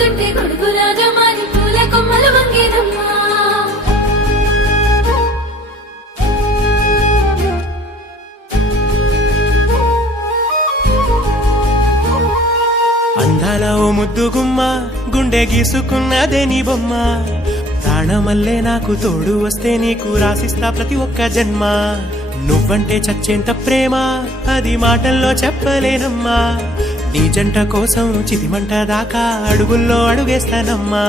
మోపుతుంటే గొడుగులాగా మారి పూల కొమ్మలు వంగేనమ్మా. అందాల ఓ ముద్దు గుమ్మ గుండె గీసుకున్నదే నీ బొమ్మ. ప్రాణమల్లే నాకు తోడు వస్తే నీకు రాసిస్తా ప్రతి ఒక్క జన్మ. నువ్వంటే చచ్చేంత ప్రేమ అది మాటల్లో చెప్పలేనమ్మా. నీ జంట కోసం చితిమంట దాకా అడుగుల్లో అడుగేస్తానమ్మా.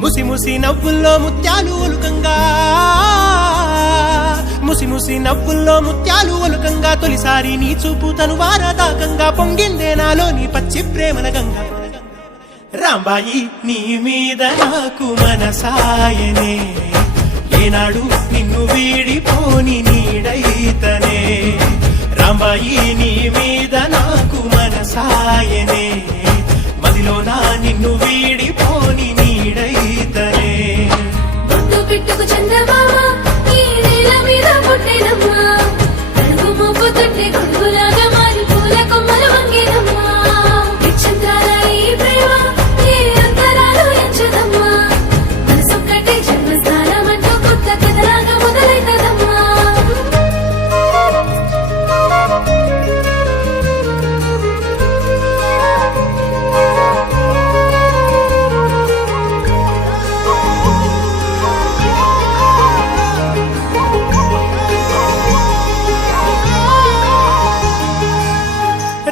ముసి ముసి నవ్వుల్లో ముత్యాలు ఒలుకంగా, ముసి ముసి నవ్వుల్లో ముత్యాలు ఒలుకంగా తొలిసారి నీ చూపు తను వారదాకంగా పొంగిందే నాలో నీ పచ్చి ప్రేమల గంగా. రాంబాయి నీ మీద నాకు మనసాయనే, ఏనాడు నిన్ను వీడిపోని నీడైతనే. రాంబాయి నీ మీద నాకు మనసాయనే, మదిలో నా నిన్ను వీడిపోని నీడైతనే. బొట్టు పెట్టుకు చందమామ ఈ నేల మీద పుట్టేనమ్మా. అడుగు మోపుతుంటే గొడుగులాగా మారి పూల కొమ్మలు వంగేనమ్మా. విచిత్రాల ఈ ప్రేమ ఏ అంతరాలు ఎంచదమ్మా. మనసొక్కటే జన్మస్థానం అంటూ కొత్త కథలాగా మొదలైతదమ్మా.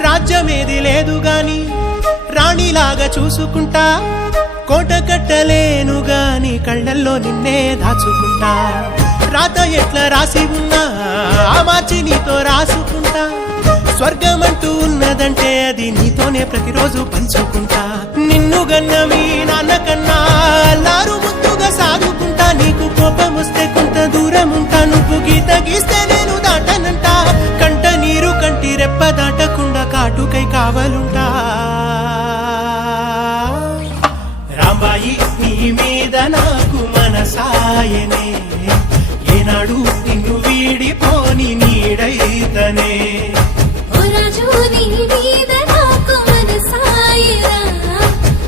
రాజ్యమేది లేదు గాని రాణిలాగా చూసుకుంటా. కోట కట్టలేను గాని కళ్ళల్లో నిన్నే దాచుకుంటా. రాత ఎట్లా రాసి ఉన్నా ఆ మార్చి నీతో రాసుకుంటా. స్వర్గమంటూ ఉన్నదంటే అది నీతోనే ప్రతిరోజు పంచుకుంటా. నిన్ను గన్న మీ నాన్న కన్నా అల్లారు ముద్దుగా సాగుకుంటా. నీకు కోపం వస్తే కొంత దూరం ఉంటా. నువ్వు గీత గీస్తే నేను దాటనంట. కంట నీరు కంటి రెప్ప దాటకుండా కాటుకై కావలుంటా. రాంబాయి నీ మీద నాకు మనసాయనే, ఏనాడు నిన్ను వీడిపోని నీడైతనే. ఓ రాజు నీ మీద నాకు మనసాయరా,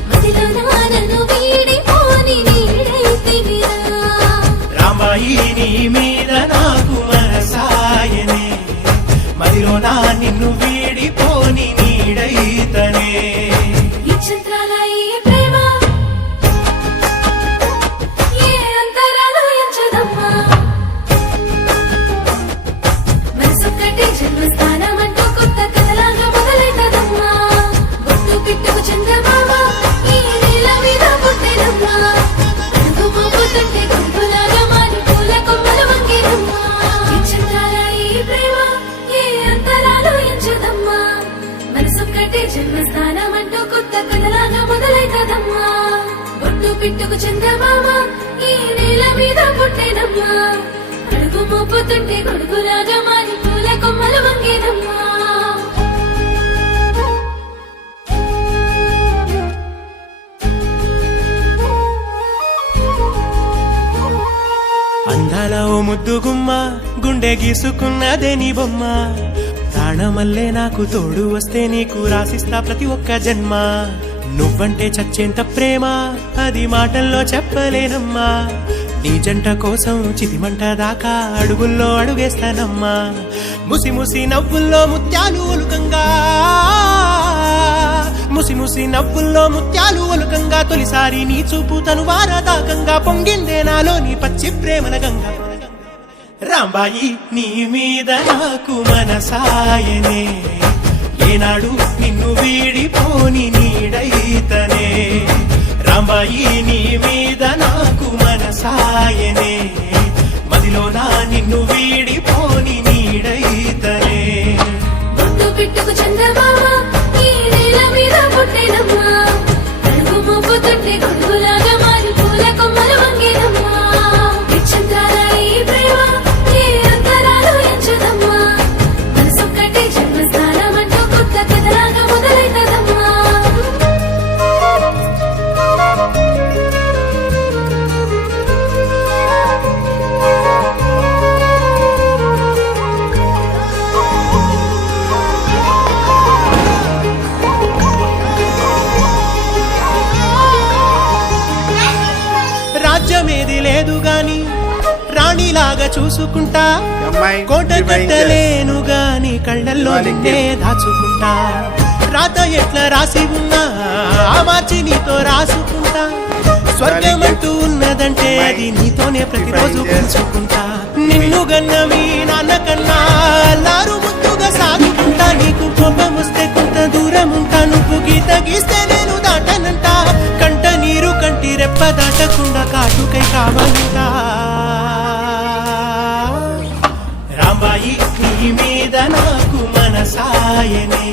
మదిలో నానను వీడిపోని నీడైతివిరా. రాంబాయి నీ మీద నాకు మనసాయనే, మదిలో నా నిన్ను వీడిపోని నీడైతనే. విచిత్రాల ఈ ప్రేమ ఏ అంతరాలు ఎంచదమ్మా. మనసొక్కటే జన్మస్థానం అంటూ కొత్త కథలాగా మొదలైతదమ్మా. బొట్టు పెట్టుకు చందమామ ఈ నేల మీద పుట్టేనమ్మా. అడుగు మోపుతుంటే గొడుగులాగా మారి పూల కొమ్మలు వంగేనమ్మా. విచిత్రాల ఈ ప్రేమ ఏ అంతరాలు ఎంచదమ్మా. మనసొక్కటే జన్మస్థానం అంటూ కొత్త కథలాగా మొదలైతదమ్మా. బొట్టు పెట్టుకు చందమామ ఈ నేల మీద పుట్టేనమ్మా. అడుగు మోపుతుంటే గొడుగులాగా మారి పూల కొమ్మలు వంగేనమ్మా. అందాల ఓ ముద్దు గుమ్మ గుండె గీసుకున్నదే నీ బొమ్మ. ప్రాణమల్లే నాకు తోడు వస్తే నీకు రాసిస్తా ప్రతి ఒక్క జన్మ. నువ్వంటే చచ్చేంత ప్రేమ అది మాటల్లో చెప్పలేనమ్మా. నీ జంట కోసం చితిమంట దాకా అడుగుల్లో అడుగేస్తానమ్మా. ముసి ముసి నవ్వుల్లో ముత్యాలు ఒలుకంగా, ముసి ముసి నవ్వుల్లో ముత్యాలు ఒలుకంగా తొలిసారి నీ చూపు తను వారదాకంగా పొంగిందే నాలో నీ పచ్చి ప్రేమల గంగా. రాంబాయి నీ మీద నాకు మనసాయనే, ఏనాడు నిన్ను వీడిపోని నీడైతనే. రాంబాయి నీ మీద నాకు మనసాయనే, మదిలో నా నిన్ను వీడిపోని నీడైతనే. బొట్టు పెట్టుకు చందమామ ఈ నేల మీద పుట్టేనమ్మా. అడుగు మోపుతుంటే గొడుగులాగా మారి పూల కొమ్మలు వంగేనమ్మా. విచిత్రాల ఈ ప్రేమ ఏ అంతరాలు ఎంచదమ్మా. మనసొక్కటే జన్మస్థానం అంటూ కొత్త కథలాగా మొదలైతదమ్మా. స్వర్గమేది లేదు గాని రాణిలాగా చూసుకుంటా కోట కట్టలేను గాని కళ్ళల్లో నిన్నే దాచుకుంటా రాత ఎట్లా రాసి ఉన్నా ఆ మార్చి నీతో రాసుకుంటా స్వర్గమంటూ ఉన్నదంటే అది నీతోనే ప్రతిరోజు పంచుకుంటా నిన్ను గన్న మీ నాన్న కన్నా లారు ముద్దుగా సాగుకుంటా నీకు కోపం వస్తే కొంత దూరం ఉంటా నువ్వు గీత గీస్తే నేను దాటనంట కంట నీరు కంటి రెప్ప దాటకుండా కాటుకై కావాలంటా రాంబాయి నీ మీద నాకు మనసాయనే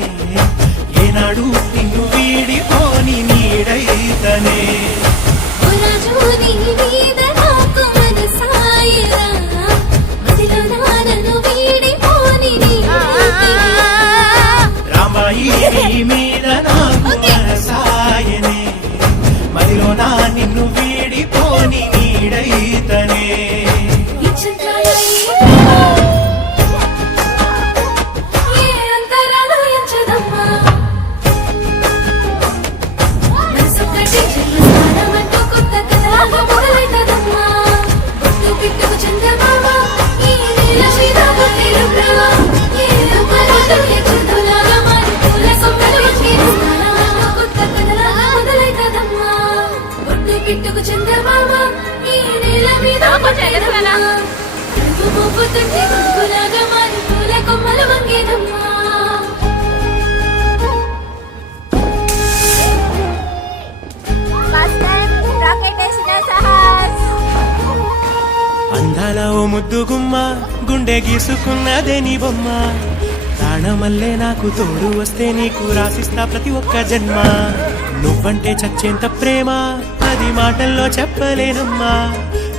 ఏనాడు నిన్ను వీడిపోని నీడైతనే ఓ రాజు నీ మీద నాకు మనసాయరా మదిలో నన్ను వీడిపోని నీ రాంబాయి నీ మీద నాకు మనసాయనే మదిలో నా నిన్ను వీడిపోని నీడైతనే పిట్టుకు చందమామ ఈ నేల మీద మోపుతుంటే గులాగా మారి పూల కొమ్మలు వంగేదమ్మా అందాల ఓ ముద్దు గుమ్మ గుండె గీసుకున్నదే నీ బొమ్మ ప్రాణమల్లే నాకు తోడు వస్తే నీకు రాసిస్తా ప్రతి ఒక్క జన్మ నువ్వంటే చచ్చేంత ప్రేమ అది మాటల్లో చెప్పలేనమ్మా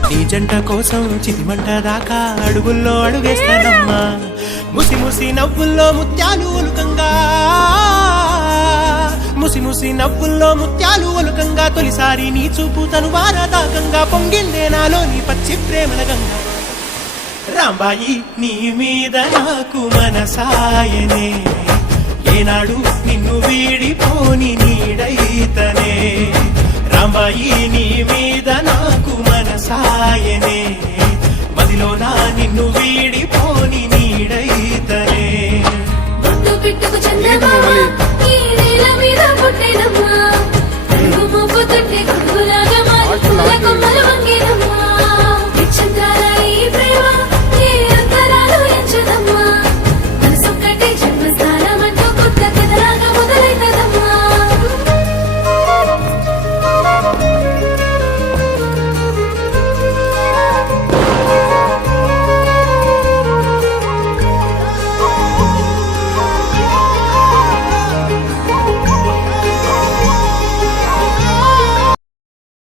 నీ జంట కోసం చితిమంట దాకా అడుగుల్లో అడుగేస్తానమ్మా ముసి ముసి నవ్వుల్లో ముత్యాలు ఒలుకంగా ముసి ముసి నవ్వుల్లో ముత్యాలు ఒలుకంగా తొలిసారి నీ చూపు తను వారదాకంగా పొంగిందే నాలో నీ పచ్చి ప్రేమల గంగా రాంబాయి నీ మీద నాకు మనసాయనే ఏనాడు నిన్ను వీడిపోని నీడైతనే